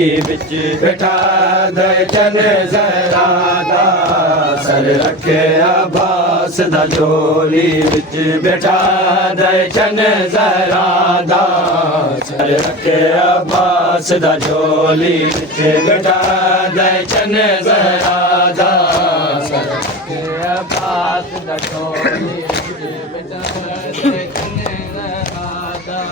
ਝੋਲੀ ਵਿੱਚ ਬਿਠਾ ਦੇ ਚਨ ਜ਼ਰਾ ਦਾ ਸਰ ਰੱਖਿਆ ਅਬਾਸ ਦਾ ਝੋਲੀ ਵਿੱਚ ਬਿਠਾ ਦੇ ਚਨ ਜ਼ਰਾ ਦਾ ਸਰ ਰੱਖਿਆ ਅਬਾਸ ਦਾ ਝੋਲੀ ਵਿੱਚ ਬਿਠਾ ਦੇ ਚਨ ਜ਼ਰਾ ਦਾ ਸਰ ਰੱਖਿਆ ਅਬਾਸ ਦਾ ਝੋਲੀ ਵਿੱਚ ਬਿਠਾ ਦੇ ਚਨ ਜ਼ਰਾ ਦਾ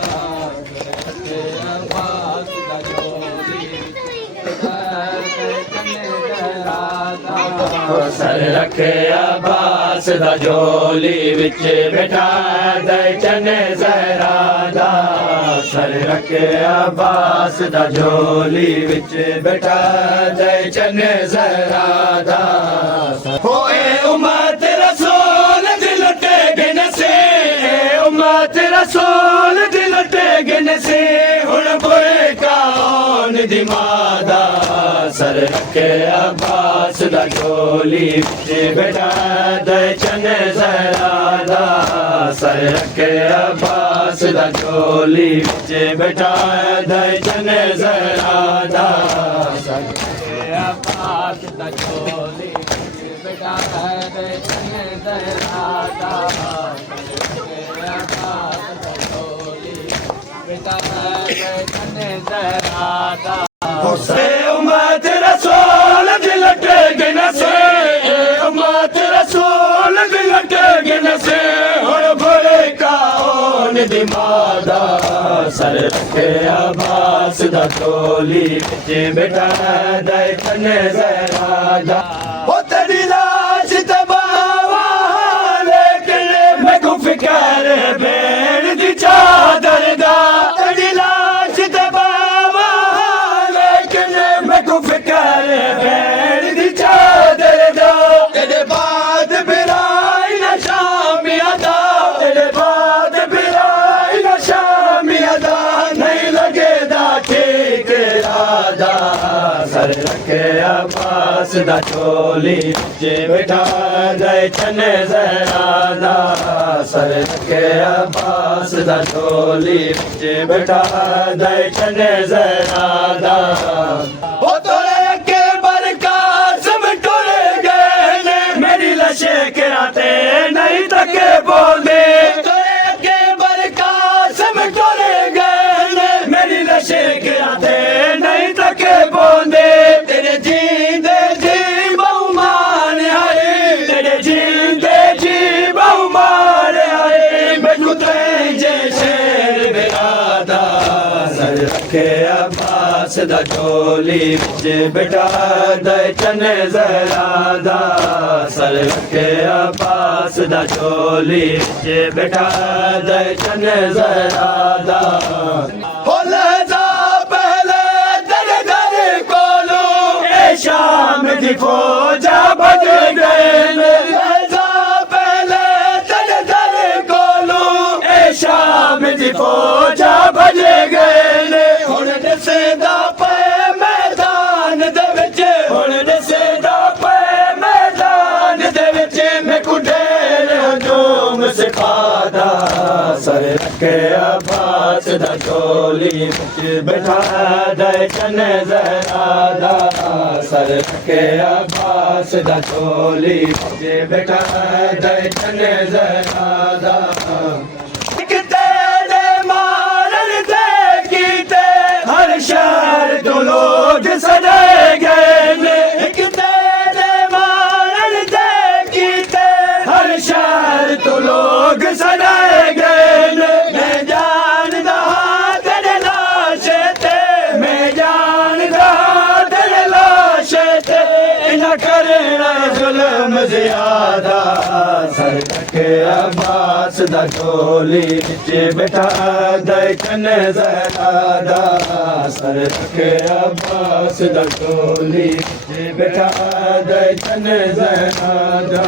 ਸਰ ਰੱਖਿਆ ਅਬਾਸ ਦਾ ਝੋਲੀ ਵਿੱਚ ਬਿਠਾ ਦੇ ਚਨ ਜ਼ਰਾ ਦਾ ਸਰ ਰੱਖਿਆ ਅਬਾਸ ਦਾ ਝੋਲੀ ਵਿੱਚ ਬਿਠਾ ਦੇ ਚਨ ਜ਼ਰਾ ਦਾ ਹੋਏ ਉਮਤ ਰਸੂਲ ਦਿਲ ਟੇਗ ਨਸੇ ਉਮਤ ਰਸੂਲ ਦਿਲ ਟੇਗ ਨਸੇ ਹੁਣ ਬੁਰੇ ਕੌਣ ਦਿਮਾਦਾ ਸਰ ਰੱਖਿਆ ਅਬਾਸ ਦਾ ਝੋਲੀ ਵਿੱਚ ਬਿਠਾ ਦੇ ਚਨ ਜ਼ਰਾ ਦਾ ਸਰ ਰੱਖਿਆ ਅਬਾਸ ਦਾ ਝੋਲੀ ਵਿੱਚ ਬਿਠਾ ਦੇ ਚਨ ਜ਼ਰਾ ਦਾ ਸਰ ਰੱਖਿਆ ਅਬਾਸ ਦਾ ਝੋਲੀ ਵਿੱਚ ਬਿਠਾ ਦੇ ਚਨ ਜ਼ਰਾ ਦਾ हुस्से उम्मत रसूल दिल टेग नसे उम्मत रसूल दिल टेग नसे हुण बुरे कौन दिमादा सर रखे अबास दा ਝੋਲੀ ਵਿੱਚ ਬਿਠਾ ਦੇ ਚਨ ਜ਼ਰਾ ਦਾ ਉਹ ਤੇਰੀ ਲਾਸ਼ ਤਬਾਵਾ ਲੇਕਿਨ ਮੈਨੂੰ ਫਿਕਰ ਬੇੜ ਦੀ ਚਾਦਰ ਦਾ ਤੇਰੀ ਲਾਸ਼ ਤਬਾਵਾ ਲੇਕਿਨ ਮੈਨੂੰ ਫਿਕਰ ਬੇੜ ਦੀ ਚਾਦਰ ਦਾ ਤੇਰੇ ਬਾਅਦ ਬਿਰਾਈ ਨਾ ਸ਼ਾਮੀਆਂ ਦਾ ਤੇਰੇ ਬਾਅਦ ਬਿਰਾਈ ਨਾ ਸ਼ਾਮੀਆਂ ਦਾ ਨਹੀਂ ਲੱਗਦਾ ਠੀਕ ਰਾਦਾ ਸਰ ਰੱਖਿਆ ਅਬਾਸ ਦਾ ਝੋਲੀ ਵਿੱਚ ਬਿਠਾ ਦੇ ਚਨ ਜ਼ਰਾ ਦਾ ਸਰ ਰੱਖਿਆ ਅਬਾਸ ਦਾ ਝੋਲੀ ਵਿੱਚ ਬਿਠਾ ਦੇ ਚਨ ਜ਼ਰਾ ਦਾ ਉਹ ਤੋਰੇ ਅੱਗੇ ਬਰਕਾਸਮ ਟੁਰ ਗਏ ਨੇ ਮੇਰੀ ਲਸ਼ੇ ਕਿਰਾਂ ਤੇ ਨਹੀਂ ਤੱਕੇ ਬੋਲਦੇ ਤੋਰੇ ਅੱਗੇ ਬਰਕਾਸਮ ਟੁਰ ਗਏ ਨੇ ਮੇਰੀ ਲਸ਼ੇ ਕਿਰਾਂ ਤੇ ਨਹੀਂ ਤੱਕੇ ਬੋਲਦੇ ਤੇਰੇ ਜੀਂਦੇ ਜੀ ਬਹੁਮਾਨ ਆਏ ਤੇਰੇ ਜੀਂਦੇ ਜੀ ਬਹੁਮਾਨ ਆਏ ਮੈਨੂੰ ਤੇ ਜੇ ਸ਼ੇਰ ਬਿਰਾਦਾ ਸਰ ਰੱਖਿਆ ਅਬਾਸ ਦਾ ਝੋਲੀ ਵਿੱਚ ਬਿਠਾ ਦੇ ਚਨ ਜ਼ਰਾ ਦਾ ਸਰ ਰੱਖਿਆ ਅਬਾਸ ਦਾ ਝੋਲੀ ਵਿੱਚ ਬਿਠਾ ਦੇ ਚਨ ਜ਼ਰਾ ਦਾ ਹੋ ਲਹਿਜ਼ਾ शाम की फौजा भज गए लहज़ा पहले तन दर कोलू ए शाम की फौजा भज गए हुण दसेदा पे मैदान दे विच हुण दसेदा पे मैदान दे विच मैं कुढेर हजूम सिखादा सर रखिया अबास दा ਝੋਲੀ ਵਿੱਚ ਬਿਠਾ ਦੇ ਚਨ ਜ਼ਰਾ ਦਾ ਸਰ ਰੱਖਿਆ ਅਬਾਸ ਦਾ ਝੋਲੀ ਵਿੱਚ ਬਿਠਾ ਦੇ ਚਨ ਜ਼ਰਾ ਦਾ ਇੱਕ ਤੇਰੇ ਮਾਰਨ ਦੇ ਕੀਤੇ ਹਰ ਸ਼ਹਿਰ ਤੋਂ ਲੋਕ ਸਜੇ ਗਏ ਨੇ ਇੱਕ ਤੇਰੇ ਮਾਰਨ ਦੇ ਕੀਤੇ ਹਰ ਸ਼ਹਿਰ ਤੋਂ ਲੋਕ ਸਜੇ ਗਏ ਨੇ ਮੈਂ ਜਾਣਦਾ ਤੇਰੇ ਲਾਸ਼ੇ ਤੇ ਮੈਂ ਜਾਣਦਾ ਤੇਰੇ ਲਾਸ਼ੇ ਤੇ ਇਨਾ ਕਰਨਾ ਜ਼ੁਲਮ ਜ਼ਿਆਦਾ ਸਰ ਰੱਖਿਆ ਅਬਾਸ ਦਾ ਝੋਲੀ ਵਿੱਚ ਬਿਠਾ ਦੇ ਚਨ ਜ਼ਰਾ ਦਾ ਸਰ ਰੱਖਿਆ ਅਬਾਸ ਦਾ ਝੋਲੀ ਵਿੱਚ ਬਿਠਾ ਦੇ ਚਨ ਜ਼ਰਾ ਦਾ